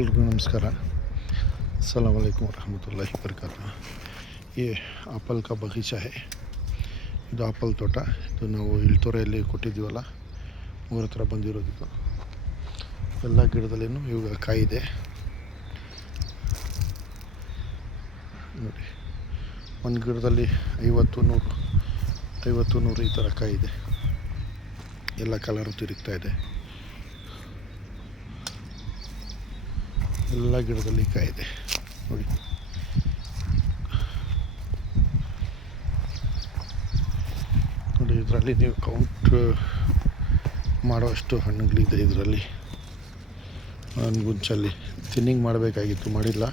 ಎಲ್ರಿಗೂ ನಮಸ್ಕಾರ. अस्सलाम वालेकुम रहमतुल्लाहि वबरकातुहू. ये ಆಪಲ್ का बगीचा है. ಇದು ಆಪಲ್ ತೋಟ. ಇದು ನಾವು ಇಳ್ತೊರೆಯಲ್ಲಿ ಕೊಟ್ಟಿದ್ದೀವಲ್ಲ, ಊರ ಹತ್ರ ಬಂದಿರೋದು. ಎಲ್ಲ ಗಿಡದಲ್ಲಿನೂ ಇವಾಗ ಕಾಯಿದೆ ನೋಡಿ. ಒಂದು ಗಿಡದಲ್ಲಿ 50-100 ಈ ಥರ ಕಾಯಿದೆ. ಎಲ್ಲ ಕಲರು ತಿರುಗ್ತಾ ಇದೆ. ಎಲ್ಲ ಗಿಡದಲ್ಲಿ ಕಾಯಿದೆ ನೋಡಿ. ಇದರಲ್ಲಿ ನೀವು ಕೌಂಟ್ ಮಾಡೋಷ್ಟು ಹಣ್ಣುಗಳಿದೆ ಇದರಲ್ಲಿ. ಒಂದು ಗುಂಚಲ್ಲಿ ಥಿನ್ನಿಂಗ್ ಮಾಡಬೇಕಾಗಿತ್ತು, ಮಾಡಿಲ್ಲ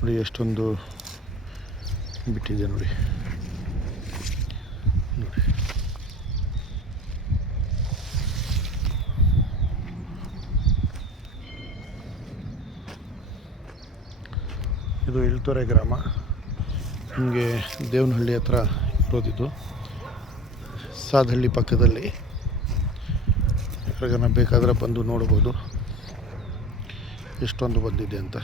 ನೋಡಿ. ಎಷ್ಟೊಂದು ಬಿಟ್ಟಿದೆ ನೋಡಿ. ಇದು ಇಳ್ತೊರೆ ಗ್ರಾಮ. ನಿಮಗೆ ದೇವನಹಳ್ಳಿ ಹತ್ರ ಇರೋದಿದ್ದು, ಸಾದಹಳ್ಳಿ ಪಕ್ಕದಲ್ಲಿ. ಯಾರಿಗಾನ ಬೇಕಾದರೆ ಬಂದು ನೋಡ್ಬೋದು ಎಷ್ಟೊಂದು ಬಂದಿದೆ ಅಂತ.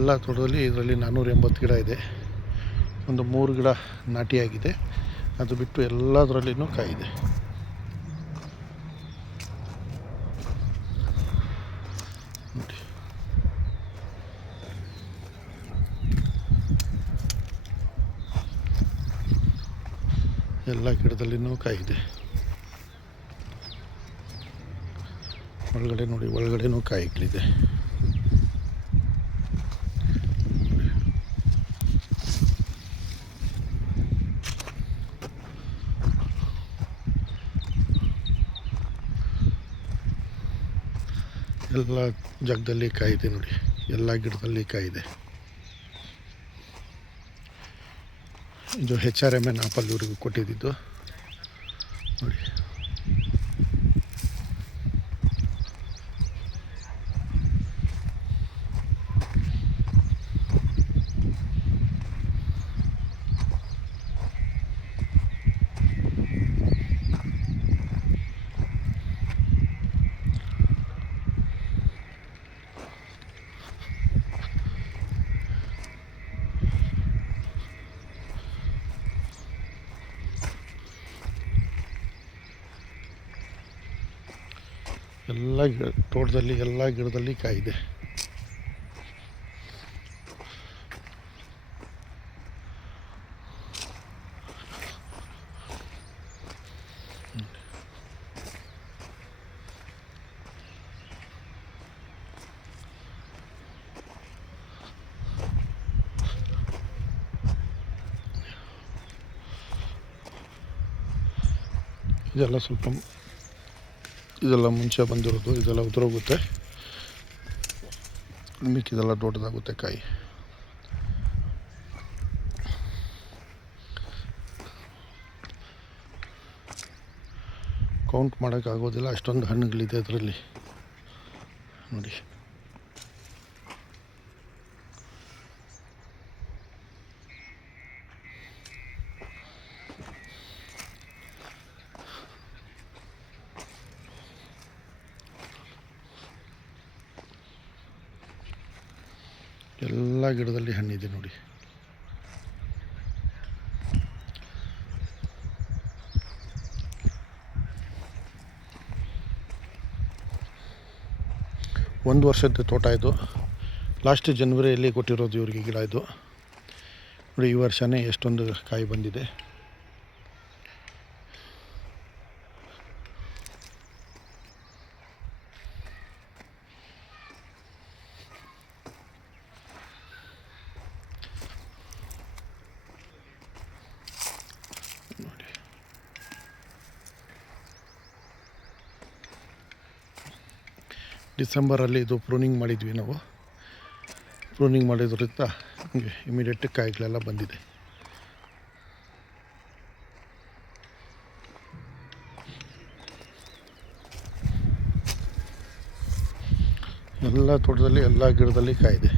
ಎಲ್ಲ ತೋಟದಲ್ಲಿ ಇದರಲ್ಲಿ 480 ಗಿಡ ಇದೆ. ಒಂದು 3 ಗಿಡ ನಾಟಿಯಾಗಿದೆ. ಅದು ಬಿಟ್ಟು ಎಲ್ಲದರಲ್ಲಿನೂ ಕಾಯಿದೆ. ನೋಡಿ, ಎಲ್ಲ ಗಿಡದಲ್ಲಿನೂ ಕಾಯಿದೆ. ಒಳಗಡೆ ನೋಡಿ, ಒಳಗಡೆನೂ ಕಾಯಿಗಳಿದೆ. ಎಲ್ಲ ಜಾಗದಲ್ಲಿ ಕಾಯಿದೆ ನೋಡಿ. ಎಲ್ಲ ಗಿಡದಲ್ಲಿ ಕಾಯಿದೆ. ಇದು HRMN ಆಪಲ್ ಇವರಿಗೂ ಕೊಟ್ಟಿದ್ದು ನೋಡಿ. ಎಲ್ಲ ತೋಟದಲ್ಲಿ ಎಲ್ಲ ಗಿಡದಲ್ಲಿ ಕಾಯಿದೆ. ಇದೆಲ್ಲ ಸ್ವಲ್ಪ, ಇದೆಲ್ಲ ಮುಂಚೆ ಬಂದಿರೋದು. ಇದೆಲ್ಲ ಉದುರೋಗುತ್ತೆ, ಮಿಕ್ಕಿದೆಲ್ಲ ದೊಡ್ಡದಾಗುತ್ತೆ ಕಾಯಿ. ಕೌಂಟ್ ಮಾಡೋಕ್ಕಾಗೋದಿಲ್ಲ, ಅಷ್ಟೊಂದು ಹಣ್ಣುಗಳಿದೆ ಅದರಲ್ಲಿ ನೋಡಿ. ಎಲ್ಲ ಗಿಡದಲ್ಲಿ ಹಣ್ಣಿದೆ ನೋಡಿ. ಒಂದು ವರ್ಷದ ತೋಟ ಇದು. ಲಾಸ್ಟ್ ಜನವರಿಯಲ್ಲಿ ಕೊಟ್ಟಿರೋದು ಇವ್ರಿಗೆ ಗಿಡ ಇದು ನೋಡಿ. ಈ ವರ್ಷವೇ ಎಷ್ಟೊಂದು ಕಾಯಿ ಬಂದಿದೆ. ಡಿಸೆಂಬರಲ್ಲಿ ಇದು ಪ್ರೂನಿಂಗ್ ಮಾಡಿದ್ವಿ ನಾವು. ಪ್ರೂನಿಂಗ್ ಮಾಡಿದ್ರಿಂದ ನಮಗೆ ಇಮಿಡಿಯೇಟ್ ಕಾಯಿಗಳೆಲ್ಲ ಬಂದಿದೆ. ಎಲ್ಲ ತೋಟದಲ್ಲಿ ಎಲ್ಲ ಗಿಡದಲ್ಲಿ ಕಾಯಿದೆ.